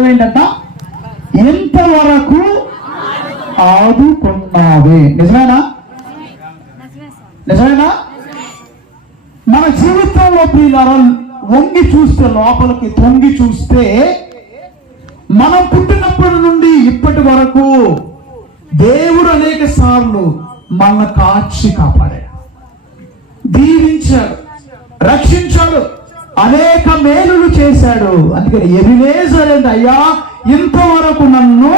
అర్థం ఏంటంట? ఎంతవరకు ఆదుకున్నావే. నిజమేనా? నిజమేనా? మన జీవితంలో ప్రియులారా వంగి చూస్తే, లోపలికి తొంగి చూస్తే, మనం పుట్టినప్పటి నుండి ఇప్పటి వరకు దేవుడు అనేక సార్లు మన కాచి కాపాడాడు, దీవించాడు, రక్షించాడు, అనేక మేలులు చేశాడు. అందుకని ఎబినేజర్ అంటే, అయ్యా ఇంతవరకు నన్ను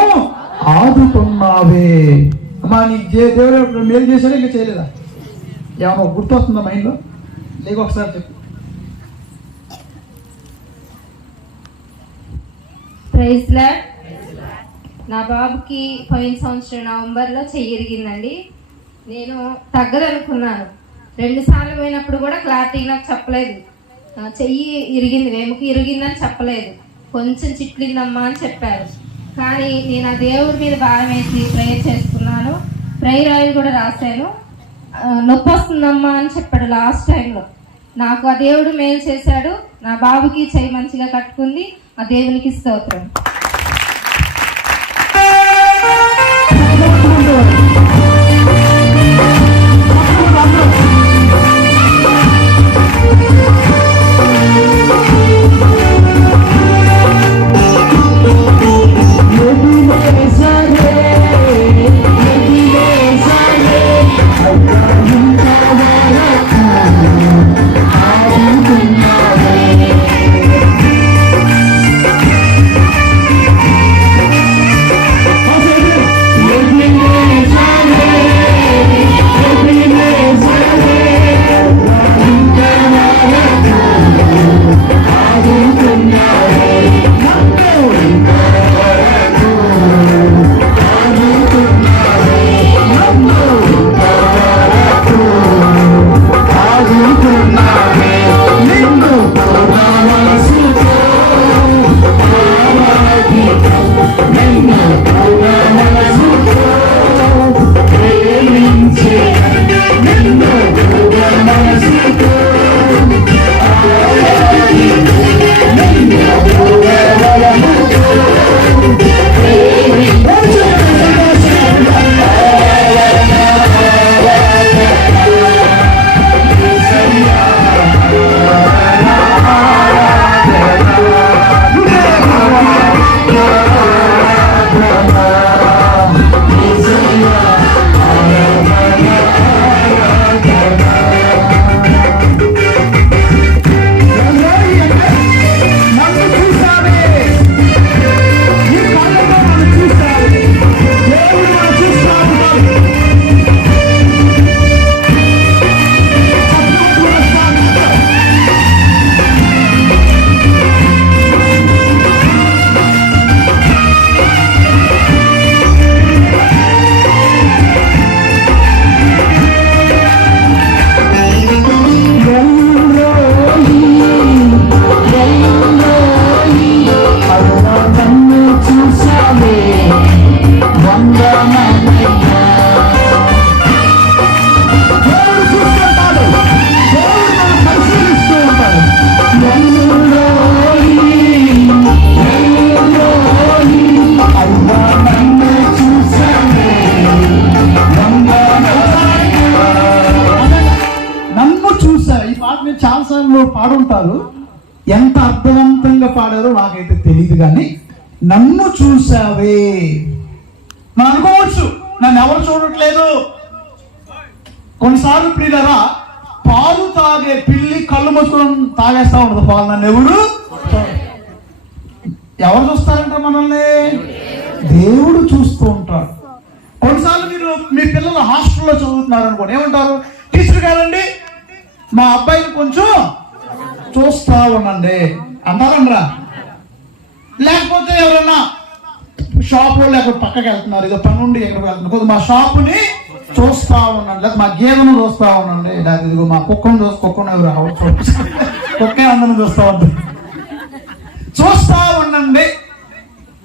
ఆదుకున్నావే. అమ్మా నీకు దేవుడు మేలు చేశాడు, ఇంకా చేయలేదా? ఏమో గుర్తొస్తుందా మైండ్లో? లేక ఒకసారి చెప్పు. Praise Lord. నా బాబుకి పోయిన సంవత్సరం నవంబర్లో చెయ్యి ఇరిగిందండి. నేను తగ్గదనుకున్నాను. 2 సార్లు పోయినప్పుడు కూడా క్లారిటీగా నాకు చెప్పలేదు. చెయ్యి ఇరిగింది, వెముక ఇరిగిందని చెప్పలేదు. కొంచెం చిట్లిందమ్మా అని చెప్పారు. కానీ నేను ఆ దేవుడి మీద భారం వేసి ప్రేయర్ చేసుకున్నాను. ప్రేయర్ ఆయిల్ కూడా రాశాను. నొప్పి వస్తుందమ్మా అని చెప్పాడు లాస్ట్ టైంలో. నాకు ఆ దేవుడు మేలు చేశాడు. నా బాబుకి చెయ్యి మంచిగా కట్టుకుంది. ఆ దేవునికి స్తోత్రం. పాడుంటారు. ఎంత అర్థవంతంగా పాడారో నాకైతే తెలియదు, కానీ నన్ను చూసావే. మనం అనుకోవచ్చు నన్ను ఎవరు చూడట్లేదు. కొన్నిసార్లు ప్రియులరా పాలు తాగే పిల్లి కళ్ళు మూసుకొని తాగేస్తా ఉండదు పాలు. నన్ను ఎవరు చూస్తారంట? మనల్ని దేవుడు చూస్తూ ఉంటాడు. కొన్నిసార్లు మీరు మీ పిల్లలు హాస్టల్లో చదువుతున్నారు అనుకోండి, ఏమంటారు? టీచర్ గారండి మా అబ్బాయిని కొంచెం చూస్తా ఉండండి అంటారనరా? లేకపోతే ఎవరన్నా షాపులో లేకపోతే పక్కకి వెళ్తున్నారు, ఏదో పని ఉండి ఎక్కడికి వెళ్తున్నారు, కొద్దిగా మా షాపుని చూస్తా ఉండండి, లేకపోతే మా గేదెను చూస్తా ఉండండి, లేకపోతే ఇదిగో మా కుక్కను కుక్కను ఎవరు కుక్కే అందరిని చూస్తా ఉంటుంది, చూస్తా ఉండండి,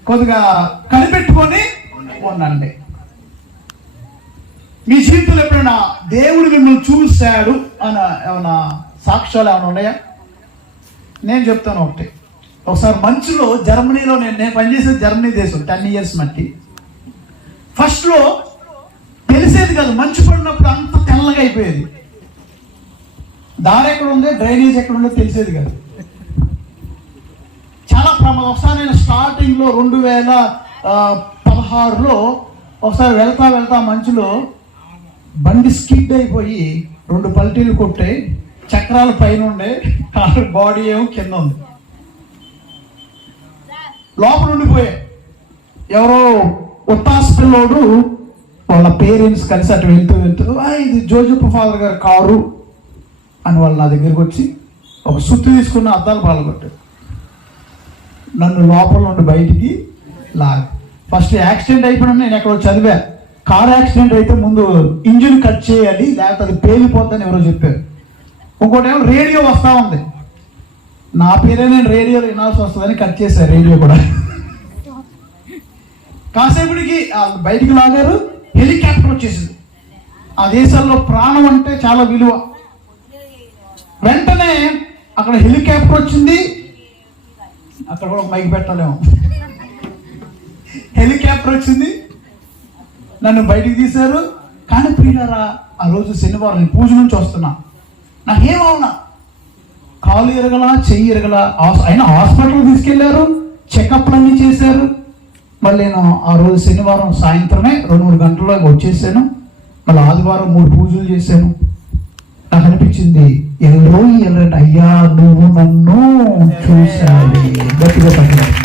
కొద్దిగా కనిపెట్టుకొని ఉండండి. మీ జీవితంలో ఎప్పుడైనా దేవుడు మిమ్మల్ని చూశాడు అని ఏమైనా సాక్ష్యాలు ఏమైనా ఉన్నాయా? నేను చెప్తాను ఒకటి. ఒకసారి మంచులో జర్మనీలో నేను పనిచేసేది జర్మనీ దేశం 10 years మట్టి. ఫస్ట్లో తెలిసేది కాదు, మంచు పడినప్పుడు అంత తెల్లగా అయిపోయేది. దారి ఎక్కడ ఉందో, డ్రైనేజ్ ఎక్కడ ఉందో తెలిసేది కాదు. చాలా ప్రమాదం. ఒకసారి నేను స్టార్టింగ్లో 2016లో ఒకసారి వెళ్తా మంచులో బండి స్కిడ్ అయిపోయి 2 పల్టీలు కొట్టే, చక్రాల పైన ఉండే, బాడీ ఏమో కింద ఉంది. లోపల ఉండిపోయే ఎవరో ఉత్తాస్ పిల్లోడు వాళ్ళ పేరెంట్స్ కలిసి అటు వెళ్తూ ఇది జోజప్ప ఫాదర్ గారి కారు అని వాళ్ళు నా దగ్గరికి వచ్చి ఒక సుత్తి తీసుకున్న అద్దాలు పాల్గొట్టారు. నన్ను లోపల నుండి బయటికి లాగా. ఫస్ట్ యాక్సిడెంట్ అయిపోయినా నేను ఎక్కడో చదివా, కార్ యాక్సిడెంట్ అయితే ముందు ఇంజిన్ కట్ చేయాలి లేకపోతే అది పేలిపోద్దని ఎవరో చెప్పారు. ఇంకోటి ఏమో రేడియో వస్తూ ఉంది, నా పేరే నేను రేడియోలో వినాల్సి వస్తుందని కట్ చేశారు రేడియో కూడా. కాసేపటికి బయటికి లాగారు, హెలికాప్టర్ వచ్చేసింది. ఆ దేశాల్లో ప్రాణం అంటే చాలా విలువ. వెంటనే అక్కడ హెలికాప్టర్ వచ్చింది, అక్కడ కూడా మైక్ పెట్టలేము, హెలికాప్టర్ వచ్చింది, నన్ను బయటికి తీశారు. కానీ ప్రియులారా, ఆ రోజు శనివారం పూజ నుంచి వస్తున్నా, నాకేమవునా కాలు ఎరగల, చెయ్యి ఎరగల. అయినా హాస్పిటల్ తీసుకెళ్లారు, చెకప్లన్నీ చేశారు. మళ్ళీ నేను ఆ రోజు శనివారం సాయంత్రమే 2-3 గంటల్లో వచ్చేసాను. మళ్ళీ ఆదివారం 3 పూజలు చేశాను. నాకు అనిపించింది ఎల్లంటే అయ్యా నువ్వు నన్ను చూశావి. గట్టిగా పట్టినాడు.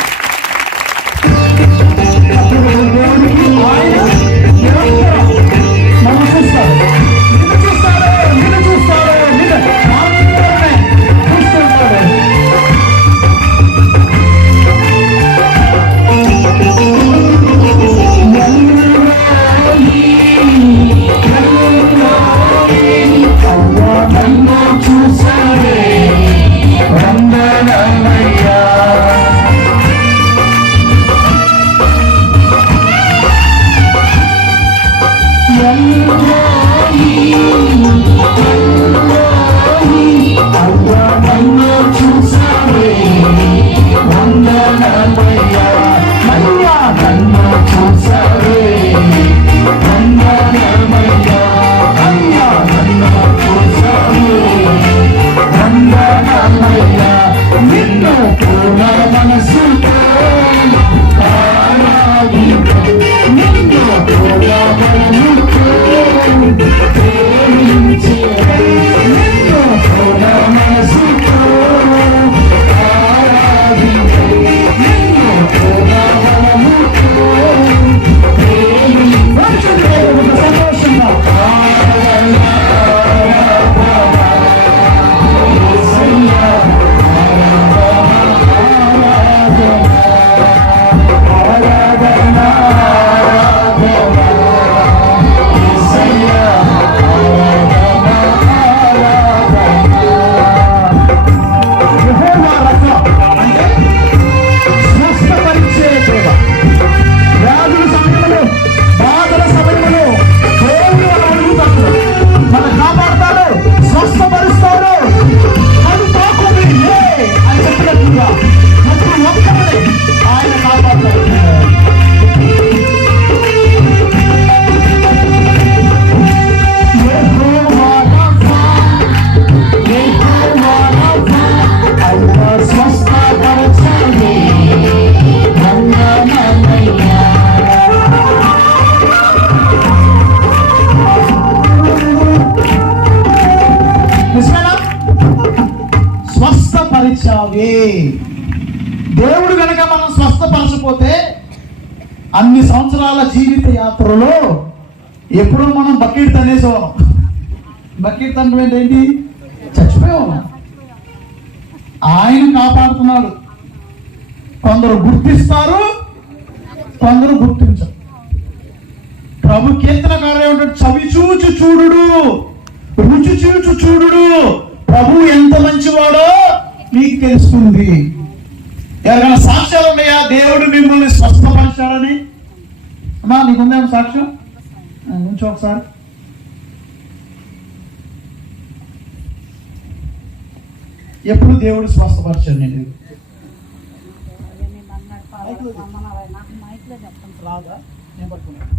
దేవుడు కనుక మనం స్వస్థపరచపోతే అన్ని సంవత్సరాల జీవిత యాత్రలో ఎప్పుడూ మనం బకెట్ తనేసేవాళ్ళం. బకెట్ తనడం ఏంటి? చచ్చిపోయేవాళ్ళం. ఆయన కాపాడుతున్నాడు. కొందరు గుర్తిస్తారు, కొందరు గుర్తించరు. ప్రభు కీర్తనకారుడు ఏమంటాడు? చవి చూచు చూడుడు, రుచి చూచు చూడుడు, ప్రభు ఎంత మంచివాడో మీకు తెలుస్తుంది. ఎవరికైనా సాక్ష్యాలు ఉన్నాయా దేవుడు మిమ్మల్ని స్వస్థపరిచాడని? అమ్మా నీకుందేమో సాక్ష్యం? ఉంచు ఒకసారి. ఎప్పుడు దేవుడు స్వస్థపరిచాడు? నేను రాదా నేను పట్టుకున్నాను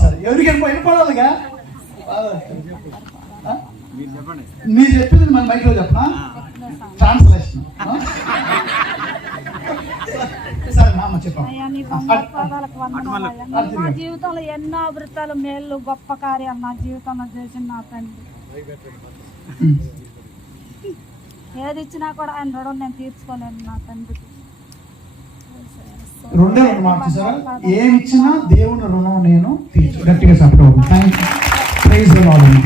సరే ఎవరికి వినపడాలిగా మీరు చెప్పింది మన మైక్లో చెప్పనా ట్రాన్స్లేషన్ సరే నాన్న చెప్పండి. నా జీవితంలో ఎన్నో అభివృద్ధాలు మేళ్ళు గొప్ప కార్యాలు నా జీవితంలో చేసిన నా తండ్రి ఏది ఇచ్చినా కూడా ఆయన రుణం నేను తీర్చుకోలేను నా తండ్రికి. రెండే రెండు మాట చూసారా, ఏమి ఇచ్చినా దేవుని రుణం నేను తీర్చు. గట్టిగా చెప్పడం thank you. Praise the Lord.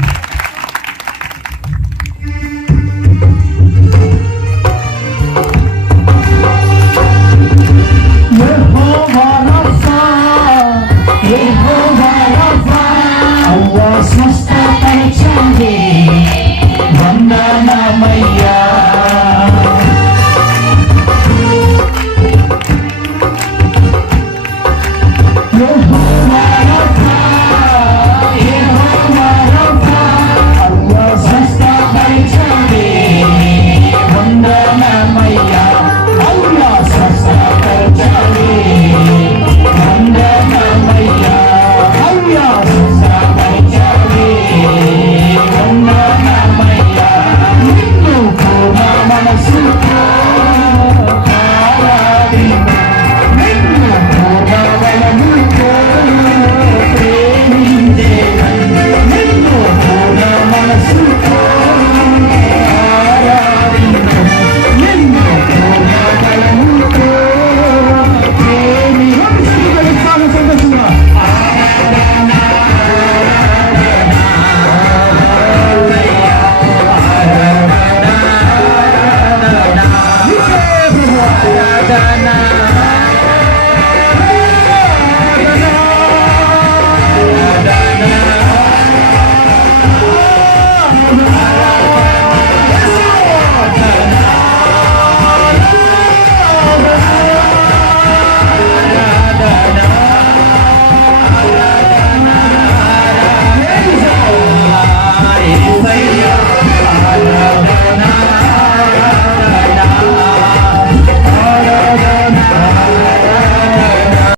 Dana